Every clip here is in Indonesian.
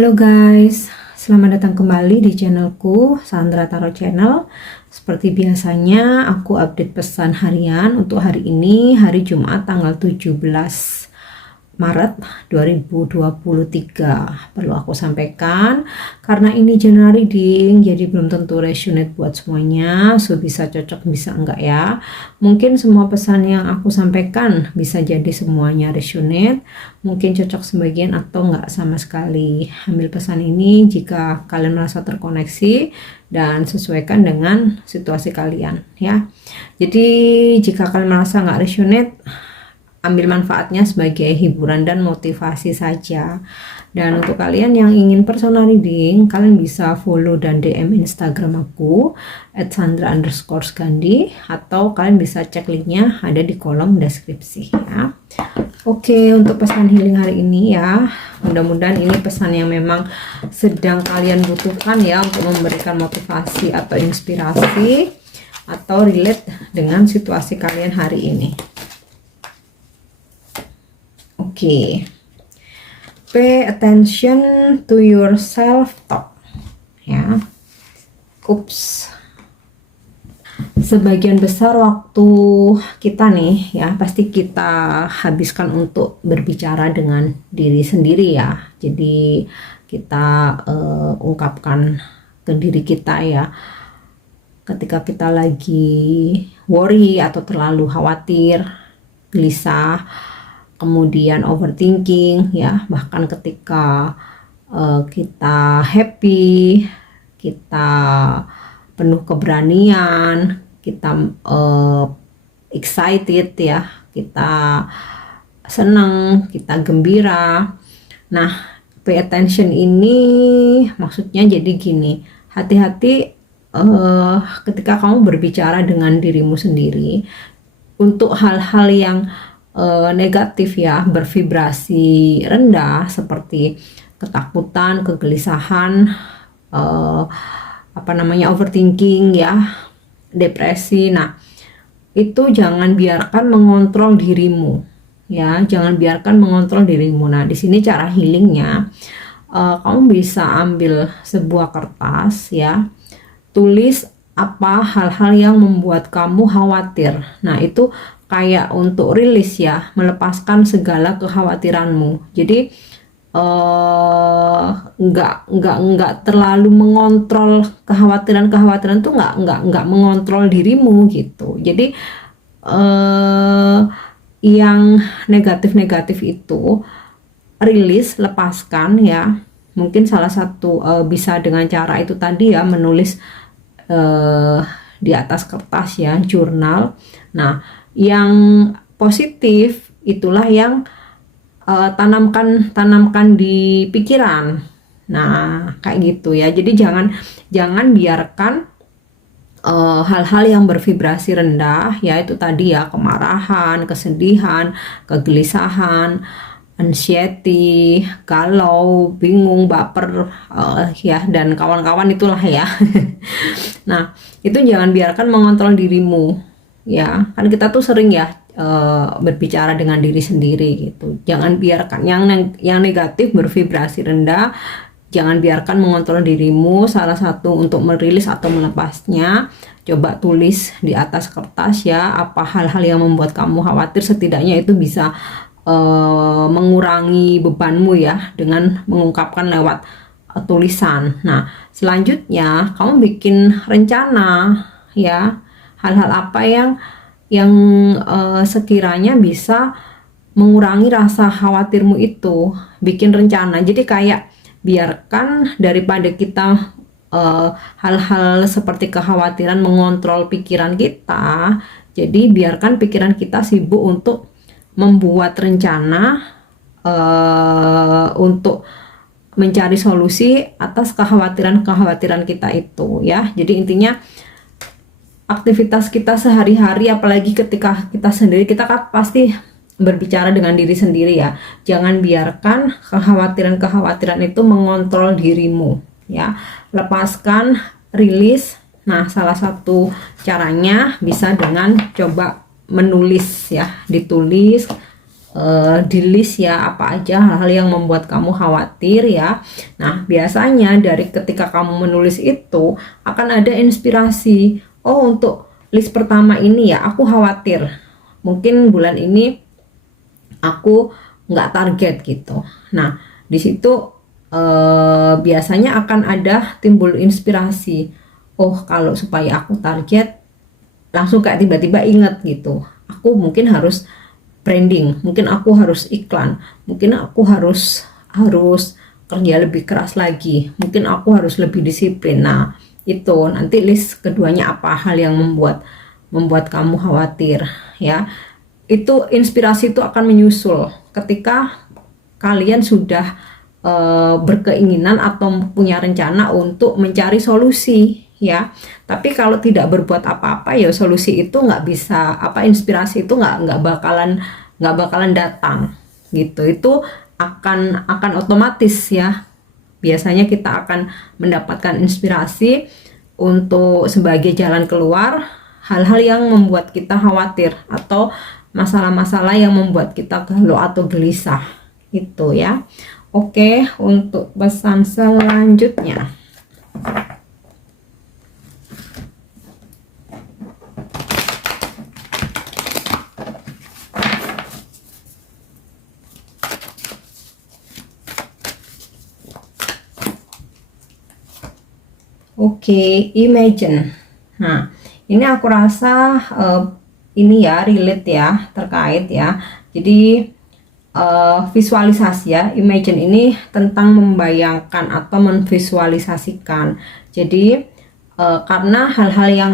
Halo guys, selamat datang kembali di channelku Sandra Tarot Channel. Seperti biasanya aku update pesan harian untuk hari ini, hari Jumat tanggal 17 Maret 2023. Perlu aku sampaikan karena ini general reading, jadi belum tentu resonate buat semuanya, so bisa cocok bisa enggak ya. Mungkin semua pesan yang aku sampaikan bisa jadi semuanya resonate, mungkin cocok sebagian atau enggak sama sekali. Ambil pesan ini jika kalian merasa terkoneksi dan sesuaikan dengan situasi kalian ya. Jadi jika kalian merasa enggak resonate, ambil manfaatnya sebagai hiburan dan motivasi saja. Dan untuk kalian yang ingin personal reading, kalian bisa follow dan DM Instagram aku @sandra_gandhi, atau kalian bisa cek linknya ada di kolom deskripsi ya. Oke, untuk pesan healing hari ini ya, mudah-mudahan ini pesan yang memang sedang kalian butuhkan ya, untuk memberikan motivasi atau inspirasi atau relate dengan situasi kalian hari ini. Oke, pay attention to your self talk ya. Sebagian besar waktu kita nih ya, pasti kita habiskan untuk berbicara dengan diri sendiri ya. Jadi kita ungkapkan ke diri kita ya, ketika kita lagi worry atau terlalu khawatir, gelisah, kemudian overthinking ya, bahkan ketika kita happy, kita penuh keberanian, kita excited ya, kita senang, kita gembira. Nah, pay attention ini maksudnya jadi gini, hati-hati ketika kamu berbicara dengan dirimu sendiri untuk hal-hal yang negatif ya, bervibrasi rendah seperti ketakutan, kegelisahan, overthinking ya, depresi. Nah, itu jangan biarkan mengontrol dirimu ya, jangan biarkan mengontrol dirimu. Nah, di sini cara healingnya, kamu bisa ambil sebuah kertas ya, tulis apa hal-hal yang membuat kamu khawatir. Nah, itu kayak untuk rilis ya, melepaskan segala kekhawatiranmu. Jadi nggak terlalu mengontrol kekhawatiran tuh, nggak mengontrol dirimu gitu. Jadi yang negatif itu rilis, lepaskan ya. Mungkin salah satu bisa dengan cara itu tadi ya, menulis di atas kertas ya, jurnal. Nah, yang positif itulah yang tanamkan di pikiran. Nah, kayak gitu ya. Jadi jangan biarkan hal-hal yang bervibrasi rendah ya, itu tadi ya, kemarahan, kesedihan, kegelisahan, anxiety, galau, bingung, baper ya, dan kawan-kawan itulah ya. Nah, itu jangan biarkan mengontrol dirimu ya, kan kita tuh sering ya berbicara dengan diri sendiri gitu. Jangan biarkan yang negatif bervibrasi rendah, jangan biarkan mengontrol dirimu. Salah satu untuk merilis atau melepasnya, coba tulis di atas kertas ya, apa hal-hal yang membuat kamu khawatir. Setidaknya itu bisa mengurangi bebanmu ya, dengan mengungkapkan lewat tulisan. Nah, selanjutnya kamu bikin rencana ya, hal-hal apa yang sekiranya bisa mengurangi rasa khawatirmu itu. Bikin rencana. Jadi kayak biarkan daripada kita hal-hal seperti kekhawatiran mengontrol pikiran kita, jadi biarkan pikiran kita sibuk untuk membuat rencana untuk mencari solusi atas kekhawatiran kita itu ya. Jadi intinya aktivitas kita sehari-hari, apalagi ketika kita sendiri, kita kan pasti berbicara dengan diri sendiri ya. Jangan biarkan kekhawatiran itu mengontrol dirimu ya. Lepaskan, rilis. Nah, salah satu caranya bisa dengan coba menulis ya, ditulis di list ya apa aja hal-hal yang membuat kamu khawatir ya. Nah, biasanya dari ketika kamu menulis itu akan ada inspirasi. Oh, untuk list pertama ini ya aku khawatir. Mungkin bulan ini aku nggak target gitu. Nah, di situ biasanya akan ada timbul inspirasi. Oh, kalau supaya aku target langsung kayak tiba-tiba inget gitu. Aku mungkin harus branding, mungkin aku harus iklan, mungkin aku harus kerja lebih keras lagi, mungkin aku harus lebih disiplin. Nah, itu nanti list keduanya apa hal yang membuat kamu khawatir ya. Itu inspirasi itu akan menyusul ketika kalian sudah berkeinginan atau punya rencana untuk mencari solusi ya. Tapi kalau tidak berbuat apa-apa ya solusi itu nggak bisa, inspirasi itu nggak bakalan datang gitu. Itu akan otomatis ya. Biasanya kita akan mendapatkan inspirasi untuk sebagai jalan keluar hal-hal yang membuat kita khawatir atau masalah-masalah yang membuat kita galau atau gelisah itu ya. Oke, untuk pesan selanjutnya. Oke, imagine. Nah, ini aku rasa ini ya relate ya, terkait ya. Jadi visualisasi ya, imagine ini tentang membayangkan atau memvisualisasikan. Jadi karena hal-hal yang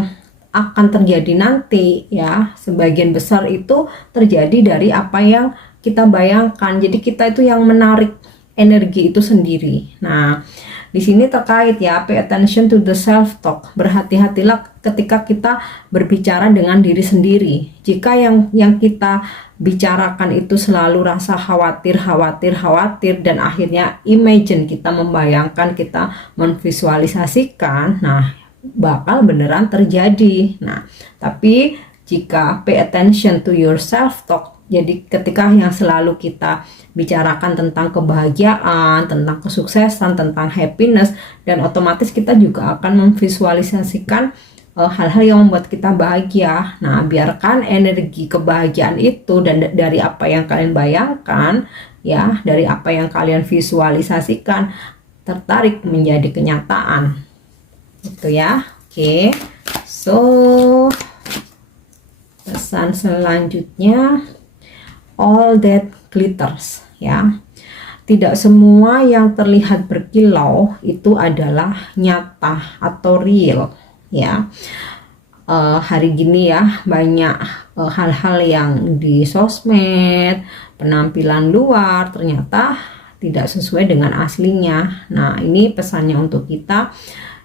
akan terjadi nanti ya, sebagian besar itu terjadi dari apa yang kita bayangkan. Jadi kita itu yang menarik energi itu sendiri. Nah, di sini terkait ya, pay attention to the self talk. Berhati-hatilah ketika kita berbicara dengan diri sendiri. Jika yang kita bicarakan itu selalu rasa khawatir dan akhirnya imagine, kita membayangkan, kita memvisualisasikan, nah bakal beneran terjadi. Nah, tapi jika pay attention to your self talk, jadi ketika yang selalu kita bicarakan tentang kebahagiaan, tentang kesuksesan, tentang happiness, dan otomatis kita juga akan memvisualisasikan hal-hal yang membuat kita bahagia. Nah, biarkan energi kebahagiaan itu dan dari apa yang kalian bayangkan ya, dari apa yang kalian visualisasikan tertarik menjadi kenyataan. Itu ya. Oke. So, pesan selanjutnya, all that glitters ya. Tidak semua yang terlihat berkilau itu adalah nyata atau real ya. Hari gini ya banyak hal-hal yang di sosmed, penampilan luar ternyata tidak sesuai dengan aslinya. Nah, ini pesannya untuk kita,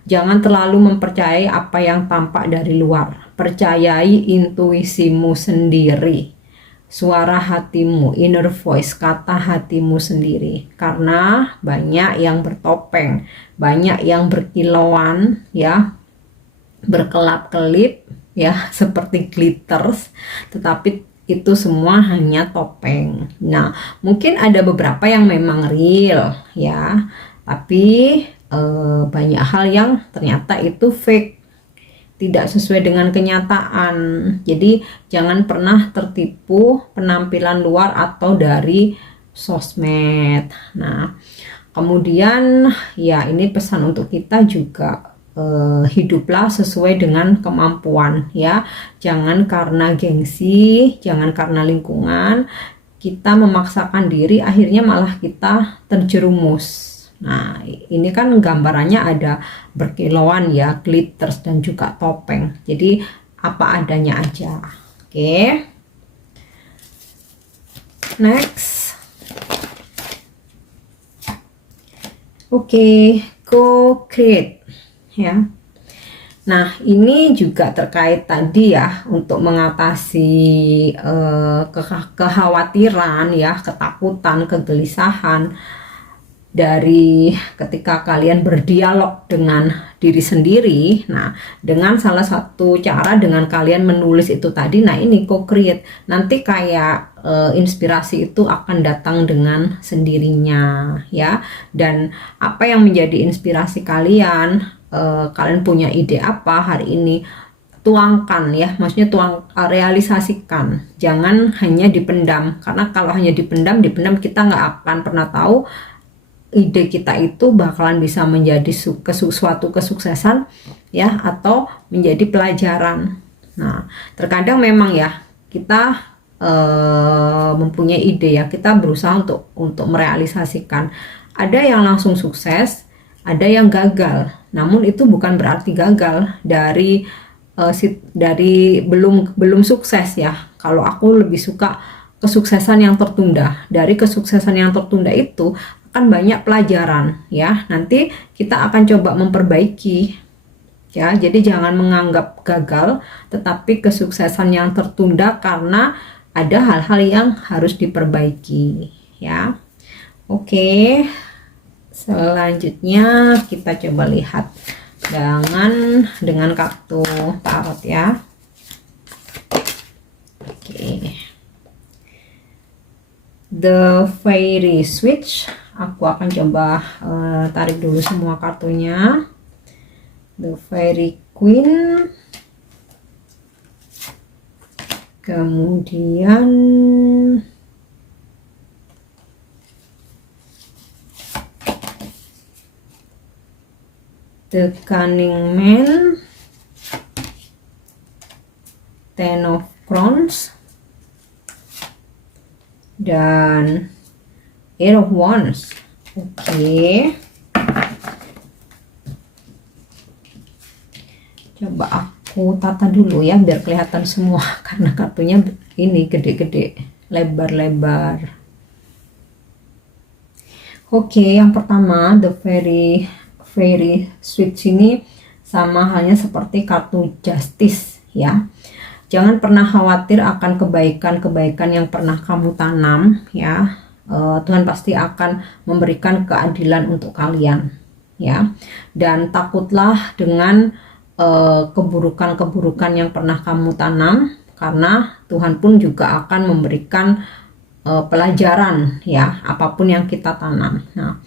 jangan terlalu mempercayai apa yang tampak dari luar. Percayai intuisimu sendiri, suara hatimu, inner voice, kata hatimu sendiri. Karena banyak yang bertopeng, banyak yang berkilauan ya, berkelap-kelip ya, seperti glitters, tetapi itu semua hanya topeng. Nah, mungkin ada beberapa yang memang real ya, tapi banyak hal yang ternyata itu fake, tidak sesuai dengan kenyataan. Jadi jangan pernah tertipu penampilan luar atau dari sosmed. Nah, kemudian ya ini pesan untuk kita juga, hiduplah sesuai dengan kemampuan ya. Jangan karena gengsi, jangan karena lingkungan kita memaksakan diri, akhirnya malah kita terjerumus. Nah, ini kan gambarannya ada berkilauan ya, glitters dan juga topeng. Jadi apa adanya aja. Oke. Next. Oke, go create ya. Nah, ini juga terkait tadi ya, untuk mengatasi kekhawatiran ya, ketakutan, kegelisahan. dari ketika kalian berdialog dengan diri sendiri. Nah, dengan salah satu cara dengan kalian menulis itu tadi, nah ini co-create. Nanti kayak inspirasi itu akan datang dengan sendirinya ya. Dan apa yang menjadi inspirasi kalian, kalian punya ide apa hari ini, tuangkan ya, maksudnya realisasikan, jangan hanya dipendam, karena kalau hanya dipendam kita nggak akan pernah tahu ide kita itu bakalan bisa menjadi suatu kesuksesan ya, atau menjadi pelajaran. Nah, terkadang memang ya kita mempunyai ide ya, kita berusaha untuk merealisasikan. Ada yang langsung sukses, ada yang gagal. Namun itu bukan berarti gagal dari belum sukses ya. Kalau aku lebih suka kesuksesan yang tertunda. Dari kesuksesan yang tertunda itu akan banyak pelajaran ya. Nanti kita akan coba memperbaiki ya. Jadi jangan menganggap gagal, tetapi kesuksesan yang tertunda karena ada hal-hal yang harus diperbaiki ya. Oke, selanjutnya kita coba lihat dengan kartu tarot ya. Oke, The Fairy Switch. Aku akan coba tarik dulu semua kartunya. The Fairy Queen, kemudian The Cunning Man, Ten of Crowns, dan Eight of Wands. Oke. Coba aku tata dulu ya biar kelihatan semua karena kartunya ini gede-gede, lebar-lebar. Oke, yang pertama The Fairy Switch ini sama halnya seperti kartu Justice ya. Jangan pernah khawatir akan kebaikan-kebaikan yang pernah kamu tanam ya. Tuhan pasti akan memberikan keadilan untuk kalian ya. Dan takutlah dengan keburukan-keburukan yang pernah kamu tanam, karena Tuhan pun juga akan memberikan pelajaran ya, apapun yang kita tanam. Nah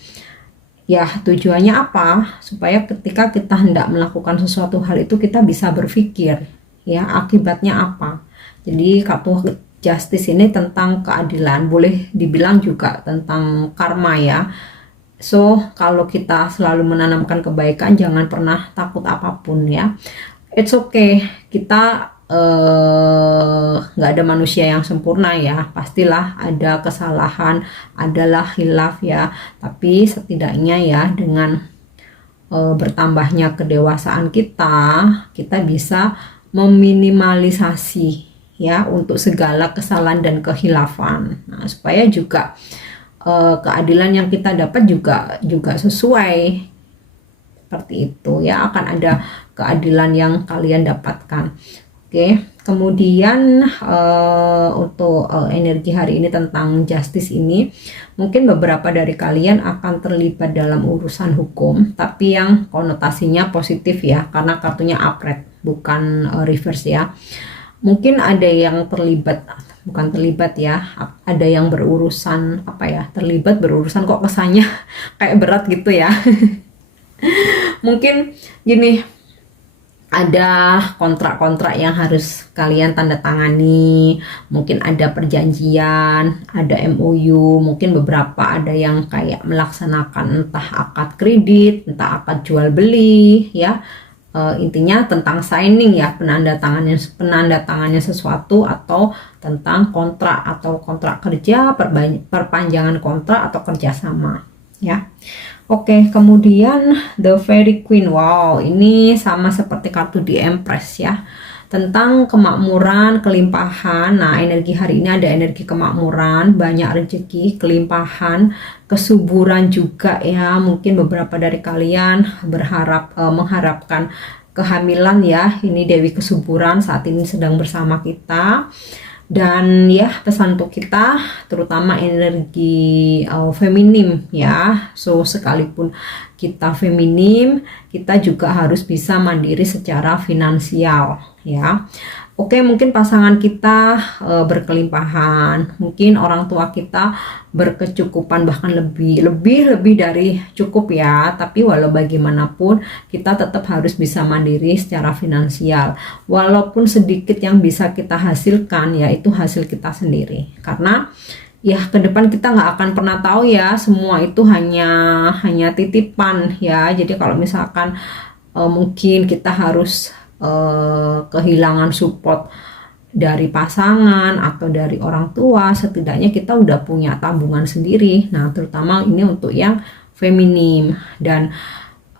ya, tujuannya apa? Supaya ketika kita hendak melakukan sesuatu hal itu kita bisa berpikir ya, akibatnya apa. Jadi kartu Justice ini tentang keadilan, boleh dibilang juga tentang karma ya. So kalau kita selalu menanamkan kebaikan, jangan pernah takut apapun ya. It's okay, kita nggak ada manusia yang sempurna ya, pastilah ada kesalahan, adalah khilaf ya. Tapi setidaknya ya dengan bertambahnya kedewasaan kita bisa meminimalisasi ya untuk segala kesalahan dan kehilafan. Nah, supaya juga keadilan yang kita dapat juga sesuai seperti itu ya, akan ada keadilan yang kalian dapatkan. Oke, kemudian untuk energi hari ini tentang justice ini, mungkin beberapa dari kalian akan terlibat dalam urusan hukum, tapi yang konotasinya positif ya, karena kartunya upright bukan reverse ya. Mungkin ada yang bukan terlibat ya, ada yang berurusan terlibat berurusan, kok kesannya kayak berat gitu ya. Mungkin gini, ada kontrak-kontrak yang harus kalian tanda tangani, mungkin ada perjanjian, ada MOU, mungkin beberapa ada yang kayak melaksanakan entah akad kredit, entah akad jual beli ya. Intinya tentang signing ya, penanda tangannya sesuatu, atau tentang kontrak atau kontrak kerja, perpanjangan kontrak atau kerjasama ya. Oke, kemudian The Fairy Queen. Wow, ini sama seperti kartu di Empress ya, tentang kemakmuran, kelimpahan. Nah, energi hari ini ada energi kemakmuran, banyak rezeki, kelimpahan, kesuburan juga ya. Mungkin beberapa dari kalian mengharapkan kehamilan ya. Ini Dewi Kesuburan saat ini sedang bersama kita. Dan ya pesan untuk kita terutama energi feminim ya. So sekalipun kita feminim, kita juga harus bisa mandiri secara finansial ya. Oke, mungkin pasangan kita berkelimpahan, mungkin orang tua kita berkecukupan bahkan lebih dari cukup ya. Tapi walau bagaimanapun kita tetap harus bisa mandiri secara finansial. Walaupun sedikit yang bisa kita hasilkan ya itu hasil kita sendiri. Karena ya ke depan kita nggak akan pernah tahu ya, semua itu hanya titipan ya. Jadi kalau misalkan mungkin kita harus kehilangan support dari pasangan atau dari orang tua, setidaknya kita udah punya tabungan sendiri. Nah terutama ini untuk yang feminim. Dan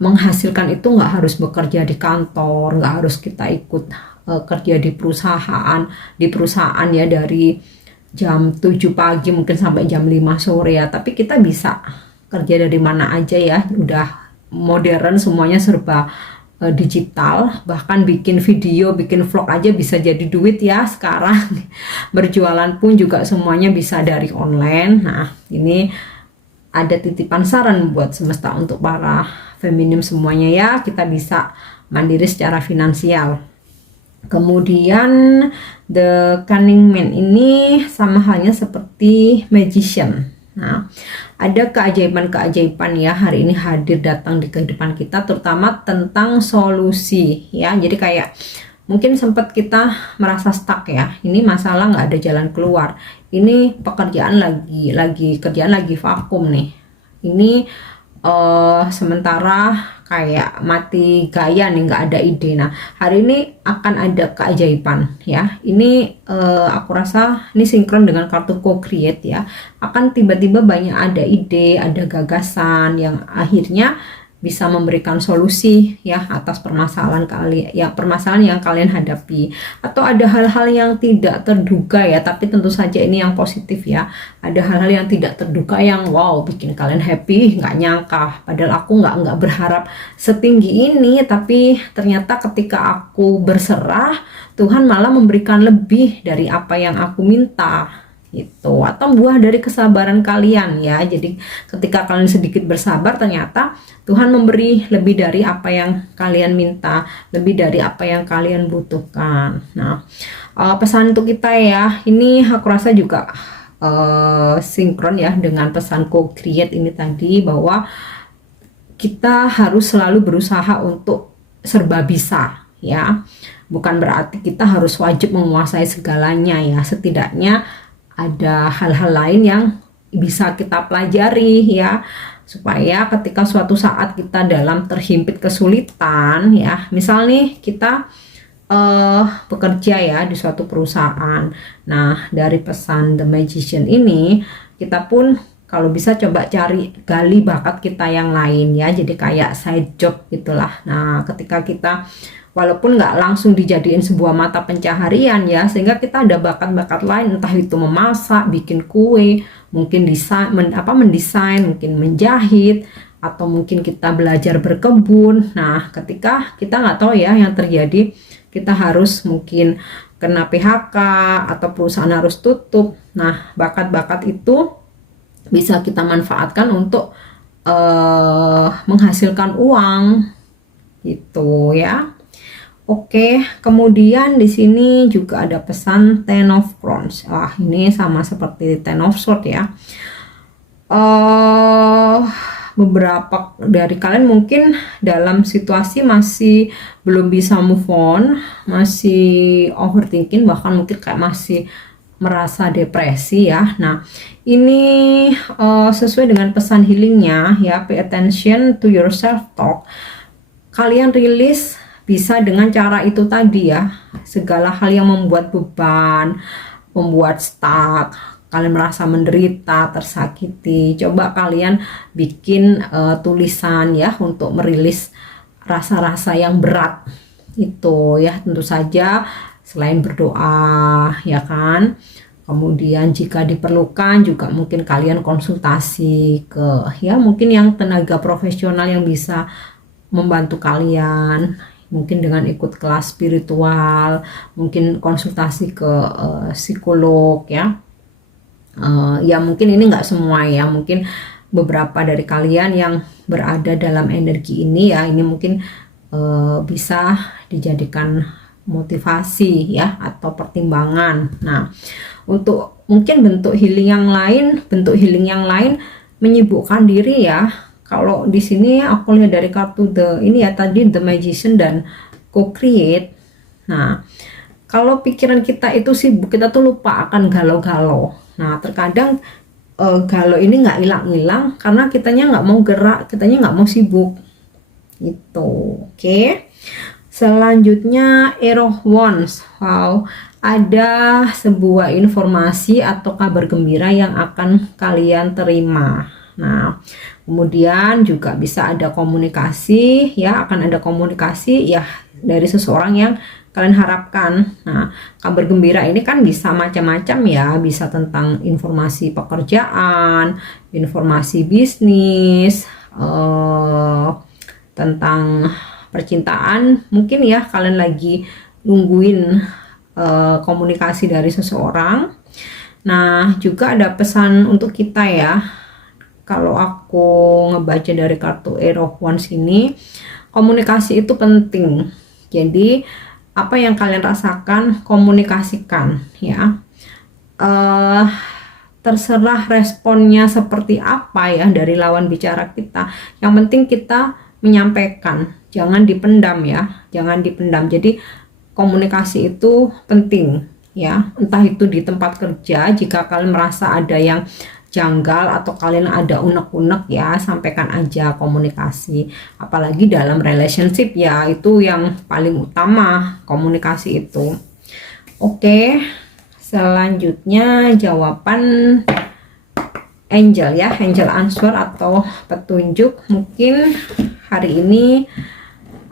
menghasilkan itu nggak harus bekerja di kantor, nggak harus kita ikut kerja di perusahaan ya dari jam 7 pagi mungkin sampai jam 5 sore ya. Tapi kita bisa kerja dari mana aja ya, udah modern semuanya, serba digital. Bahkan bikin video, bikin vlog aja bisa jadi duit ya sekarang. Berjualan pun juga semuanya bisa dari online. Nah ini ada titipan saran buat semesta untuk para feminim semuanya ya, kita bisa mandiri secara finansial. Kemudian the cunning man ini sama halnya seperti magician. Nah, ada keajaiban-keajaiban ya hari ini hadir datang di kehidupan kita, terutama tentang solusi ya. Jadi kayak mungkin sempat kita merasa stuck ya, ini masalah nggak ada jalan keluar, ini pekerjaan kerjaan lagi vakum nih, ini sementara kayak mati gaya nih, nggak ada ide. Nah hari ini akan ada keajaiban ya. Ini aku rasa ini sinkron dengan kartu co-create ya. Akan tiba-tiba banyak ada ide, ada gagasan yang akhirnya bisa memberikan solusi ya atas permasalahan yang kalian hadapi. Atau ada hal-hal yang tidak terduga ya, tapi tentu saja ini yang positif ya. Ada hal-hal yang tidak terduga yang wow bikin kalian happy, nggak nyangka. Padahal aku nggak berharap setinggi ini, tapi ternyata ketika aku berserah, Tuhan malah memberikan lebih dari apa yang aku minta. Itu atau buah dari kesabaran kalian ya. Jadi ketika kalian sedikit bersabar, ternyata Tuhan memberi lebih dari apa yang kalian minta, lebih dari apa yang kalian butuhkan. Nah pesan untuk kita ya, ini aku rasa juga sinkron ya dengan pesan co-create ini tadi, bahwa kita harus selalu berusaha untuk serba bisa ya. Bukan berarti kita harus wajib menguasai segalanya ya. Setidaknya ada hal-hal lain yang bisa kita pelajari ya, supaya ketika suatu saat kita dalam terhimpit kesulitan ya, misal nih kita bekerja ya di suatu perusahaan. Nah dari pesan The Magician ini, kita pun kalau bisa coba gali bakat kita yang lain ya, jadi kayak side job gitulah. Nah ketika kita walaupun nggak langsung dijadiin sebuah mata pencaharian ya, sehingga kita ada bakat-bakat lain, entah itu memasak, bikin kue, mungkin mendesain, mungkin menjahit, atau mungkin kita belajar berkebun. Nah ketika kita nggak tahu ya yang terjadi, kita harus mungkin kena PHK atau perusahaan harus tutup. Nah bakat-bakat itu bisa kita manfaatkan untuk menghasilkan uang gitu ya. Oke, kemudian di sini juga ada pesan Ten of Crowns. Ini sama seperti Ten of Swords ya. Beberapa dari kalian mungkin dalam situasi masih belum bisa move on, masih overthinking, bahkan mungkin kayak masih merasa depresi ya. Nah, ini sesuai dengan pesan healingnya ya, pay attention to your self talk. Kalian rilis bisa dengan cara itu tadi ya, segala hal yang membuat beban, membuat stuck, kalian merasa menderita, tersakiti, coba kalian bikin tulisan ya untuk merilis rasa-rasa yang berat itu ya. Tentu saja selain berdoa ya kan, kemudian jika diperlukan juga mungkin kalian konsultasi ke ya mungkin yang tenaga profesional yang bisa membantu kalian mungkin dengan ikut kelas spiritual, mungkin konsultasi ke psikolog ya. Ya mungkin ini nggak semua ya, mungkin beberapa dari kalian yang berada dalam energi ini ya, ini mungkin bisa dijadikan motivasi ya atau pertimbangan. Nah, untuk mungkin bentuk healing yang lain menyibukkan diri ya. Kalau di sini aku lihat dari kartu ini ya tadi The Magician dan Co-Create. Nah, kalau pikiran kita itu sibuk, kita tuh lupa akan galau-galau. Nah, terkadang galau ini nggak hilang-hilang karena kitanya nggak mau gerak, kitanya nggak mau sibuk. Itu, oke. Selanjutnya Ace of Wands. Wow, ada sebuah informasi atau kabar gembira yang akan kalian terima. Nah, kemudian juga bisa ada komunikasi ya, akan ada komunikasi ya dari seseorang yang kalian harapkan. Nah, kabar gembira ini kan bisa macam-macam ya, bisa tentang informasi pekerjaan, informasi bisnis, tentang percintaan, mungkin ya kalian lagi nungguin komunikasi dari seseorang. Nah, juga ada pesan untuk kita ya. Kalau aku ngebaca dari kartu Ace of Wands ini, komunikasi itu penting. Jadi apa yang kalian rasakan, komunikasikan ya. Terserah responnya seperti apa ya dari lawan bicara kita. Yang penting kita menyampaikan, jangan dipendam ya, jangan dipendam. Jadi komunikasi itu penting ya, entah itu di tempat kerja, jika kalian merasa ada yang janggal atau kalian ada unek-unek ya, sampaikan aja komunikasi. Apalagi dalam relationship ya, itu yang paling utama, komunikasi itu. Oke, selanjutnya jawaban angel ya, angel answer atau petunjuk. Mungkin hari ini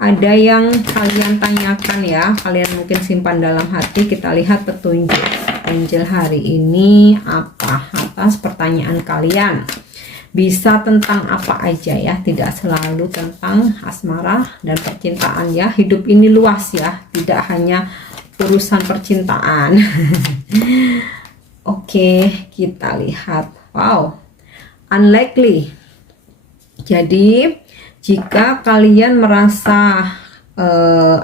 ada yang kalian tanyakan ya, kalian mungkin simpan dalam hati. Kita lihat petunjuk angel hari ini apa atas pertanyaan kalian. Bisa tentang apa aja ya, tidak selalu tentang asmara dan percintaan ya. Hidup ini luas ya, tidak hanya urusan percintaan. Oke, kita lihat. Wow, unlikely. Jadi jika kalian merasa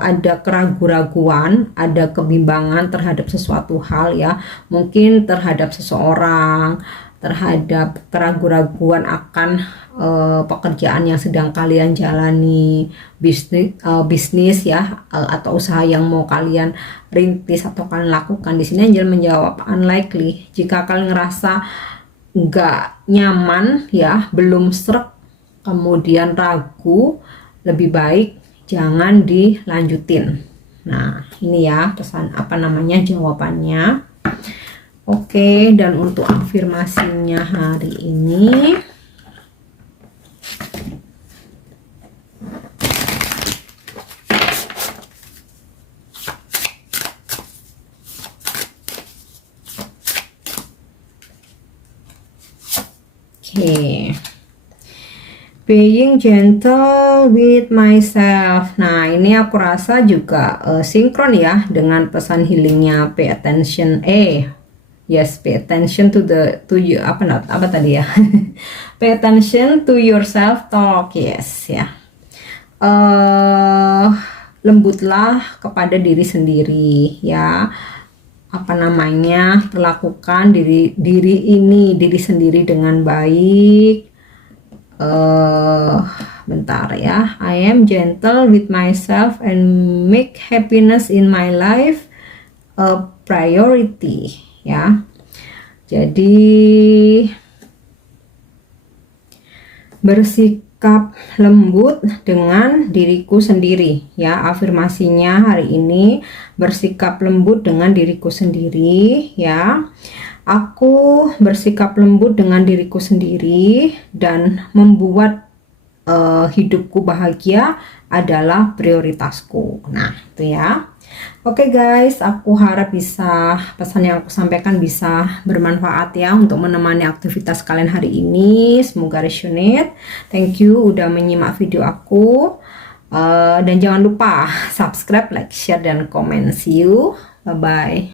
ada keraguan-raguan, ada kebimbangan terhadap sesuatu hal ya, mungkin terhadap seseorang, terhadap keraguan-raguan akan pekerjaan yang sedang kalian jalani, bisnis ya, atau usaha yang mau kalian rintis atau kalian lakukan. Di sini Angel menjawab unlikely. Jika kalian ngerasa nggak nyaman ya, belum srek, kemudian ragu, lebih baik jangan dilanjutin. Nah, ini ya pesan jawabannya. Oke, dan untuk afirmasinya hari ini, being gentle with myself. Nah, ini aku rasa juga sinkron ya dengan pesan healingnya pay attention. Yes, pay attention to you, apa tadi ya? Pay attention to your self talk. Yes ya. Lembutlah kepada diri sendiri ya. Perlakukan diri sendiri dengan baik. Bentar ya. I am gentle with myself and make happiness in my life a priority ya. Jadi bersikap lembut dengan diriku sendiri ya. Afirmasinya hari ini, bersikap lembut dengan diriku sendiri ya. Aku bersikap lembut dengan diriku sendiri dan membuat hidupku bahagia adalah prioritasku. Nah, itu ya. Oke guys, aku harap pesan yang aku sampaikan bisa bermanfaat ya untuk menemani aktivitas kalian hari ini. Semoga resonate. Thank you udah menyimak video aku. Dan jangan lupa subscribe, like, share, dan komen. See you. Bye-bye.